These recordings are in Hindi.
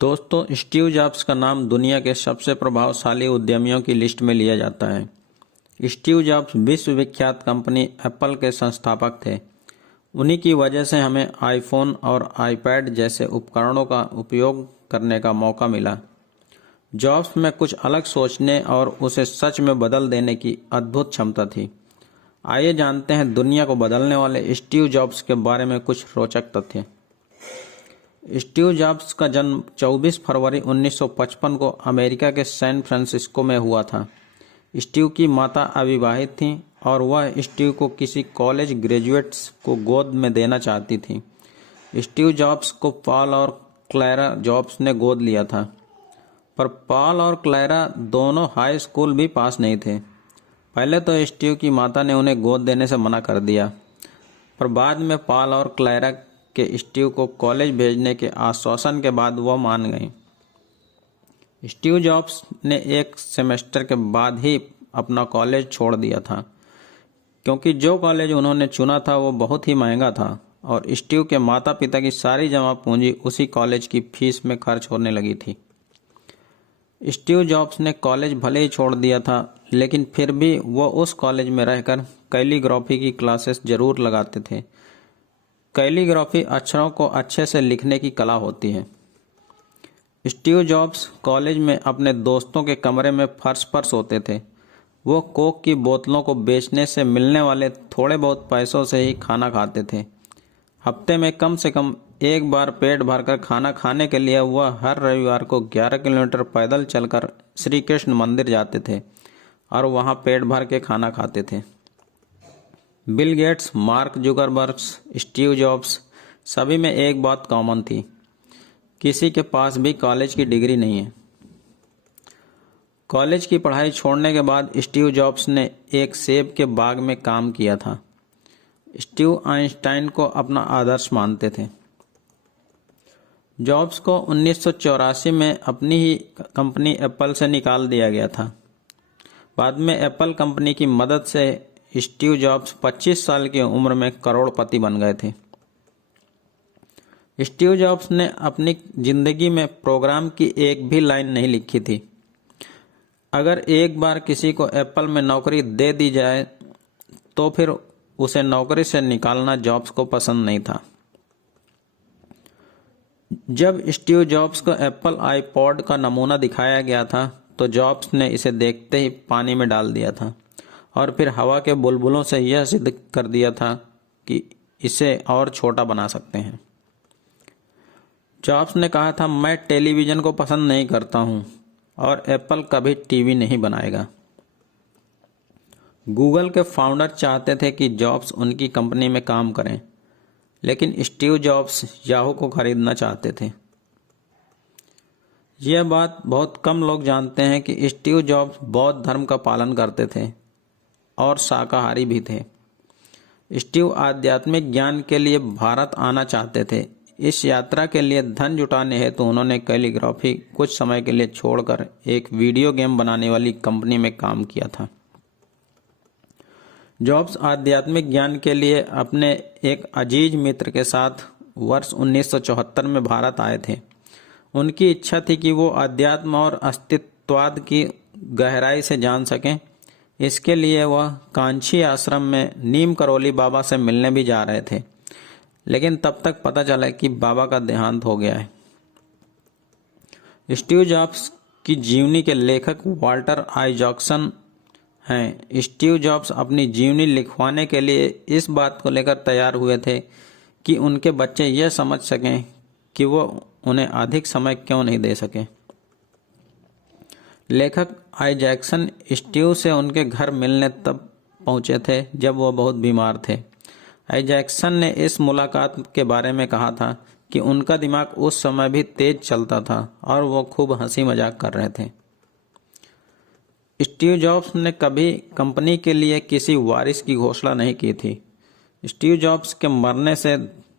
दोस्तों, स्टीव जॉब्स का नाम दुनिया के सबसे प्रभावशाली उद्यमियों की लिस्ट में लिया जाता है। स्टीव जॉब्स विश्व विख्यात कंपनी एप्पल के संस्थापक थे। उन्हीं की वजह से हमें आईफोन और आईपैड जैसे उपकरणों का उपयोग करने का मौका मिला। जॉब्स में कुछ अलग सोचने और उसे सच में बदल देने की अद्भुत क्षमता थी। आइए जानते हैं दुनिया को बदलने वाले स्टीव जॉब्स के बारे में कुछ रोचक तथ्य। स्टीव जॉब्स का जन्म 24 फरवरी 1955 को अमेरिका के सैन फ्रांसिस्को में हुआ था। स्टीव की माता अविवाहित थीं और वह स्टीव को किसी कॉलेज ग्रेजुएट्स को गोद में देना चाहती थीं। स्टीव जॉब्स को पॉल और क्लैरा जॉब्स ने गोद लिया था, पर पॉल और क्लैरा दोनों हाई स्कूल भी पास नहीं थे। पहले तो स्टीव की माता ने उन्हें गोद देने से मना कर दिया, पर बाद में पॉल और क्लैरा के स्टीव को कॉलेज भेजने के आश्वासन के बाद वह मान गई। स्टीव जॉब्स ने एक सेमेस्टर के बाद ही अपना कॉलेज छोड़ दिया था, क्योंकि जो कॉलेज उन्होंने चुना था वो बहुत ही महंगा था और स्टीव के माता पिता की सारी जमा पूंजी उसी कॉलेज की फीस में खर्च होने लगी थी। स्टीव जॉब्स ने कॉलेज भले ही छोड़ दिया था, लेकिन फिर भी वो उस कॉलेज में रहकर कैलीग्राफी की क्लासेस जरूर लगाते थे। कैलीग्राफी अक्षरों को अच्छे से लिखने की कला होती है। स्टीव जॉब्स कॉलेज में अपने दोस्तों के कमरे में फर्श पर सोते थे। वो कोक की बोतलों को बेचने से मिलने वाले थोड़े बहुत पैसों से ही खाना खाते थे। हफ्ते में कम से कम एक बार पेट भरकर खाना खाने के लिए वह हर रविवार को 11 किलोमीटर पैदल चलकर श्री कृष्ण मंदिर जाते थे और वहां पेट भर के खाना खाते थे। Bill Gates, mark Zuckerberg, Steve jobs सभी में एक बात कॉमन थी, किसी के पास भी कॉलेज की डिग्री नहीं है। कॉलेज की पढ़ाई छोड़ने के बाद स्टीव जॉब्स ने एक सेब के बाग में काम किया था। स्टीव आइंस्टाइन को अपना आदर्श मानते थे। जॉब्स को 1984 में अपनी ही कंपनी एप्पल से निकाल दिया गया था। बाद में एप्पल कंपनी की मदद से स्टीव जॉब्स 25 साल की उम्र में करोड़पति बन गए थे। स्टीव जॉब्स ने अपनी जिंदगी में प्रोग्राम की एक भी लाइन नहीं लिखी थी। अगर एक बार किसी को एप्पल में नौकरी दे दी जाए तो फिर उसे नौकरी से निकालना जॉब्स को पसंद नहीं था। जब स्टीव जॉब्स को एप्पल आईपॉड का नमूना दिखाया गया था तो जॉब्स ने इसे देखते ही पानी में डाल दिया था और फिर हवा के बुलबुलों से यह सिद्ध कर दिया था कि इसे और छोटा बना सकते हैं। जॉब्स ने कहा था, मैं टेलीविज़न को पसंद नहीं करता हूं और एप्पल कभी टीवी नहीं बनाएगा। गूगल के फाउंडर चाहते थे कि जॉब्स उनकी कंपनी में काम करें, लेकिन स्टीव जॉब्स याहू को खरीदना चाहते थे। यह बात बहुत कम लोग जानते हैं कि स्टीव जॉब्स बौद्ध धर्म का पालन करते थे और शाकाहारी भी थे। स्टीव आध्यात्मिक ज्ञान के लिए भारत आना चाहते थे। इस यात्रा के लिए धन जुटाने हेतु उन्होंने कैलीग्राफी कुछ समय के लिए छोड़कर एक वीडियो गेम बनाने वाली कंपनी में काम किया था। जॉब्स आध्यात्मिक ज्ञान के लिए अपने एक अजीज मित्र के साथ वर्ष 1974 में भारत आए थे। उनकी इच्छा थी कि वो अध्यात्म और अस्तित्ववाद की गहराई से जान सकें। इसके लिए वह कांची आश्रम में नीम करोली बाबा से मिलने भी जा रहे थे, लेकिन तब तक पता चला कि बाबा का देहांत हो गया है। स्टीव जॉब्स की जीवनी के लेखक वाल्टर आइजैक्सन हैं। स्टीव जॉब्स अपनी जीवनी लिखवाने के लिए इस बात को लेकर तैयार हुए थे कि उनके बच्चे यह समझ सकें कि वो उन्हें अधिक समय क्यों नहीं दे सके। लेखक आइजैक्सन स्टीव से उनके घर मिलने तब पहुंचे थे जब वो बहुत बीमार थे। आइजैक्सन ने इस मुलाकात के बारे में कहा था कि उनका दिमाग उस समय भी तेज चलता था और वो खूब हंसी मजाक कर रहे थे। स्टीव जॉब्स ने कभी कंपनी के लिए किसी वारिस की घोषणा नहीं की थी। स्टीव जॉब्स के मरने से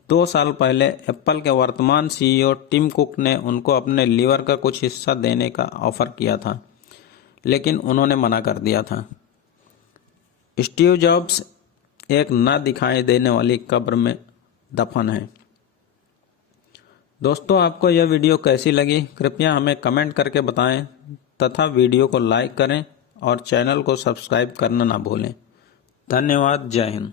2 साल पहले एप्पल के वर्तमान सीईओ टिम कुक ने उनको अपने लीवर का कुछ हिस्सा देने का ऑफर किया था, लेकिन उन्होंने मना कर दिया था। स्टीव जॉब्स एक न दिखाई देने वाली कब्र में दफन है। दोस्तों, आपको यह वीडियो कैसी लगी कृपया हमें कमेंट करके बताएं तथा वीडियो को लाइक करें और चैनल को सब्सक्राइब करना ना भूलें। धन्यवाद। जय हिंद।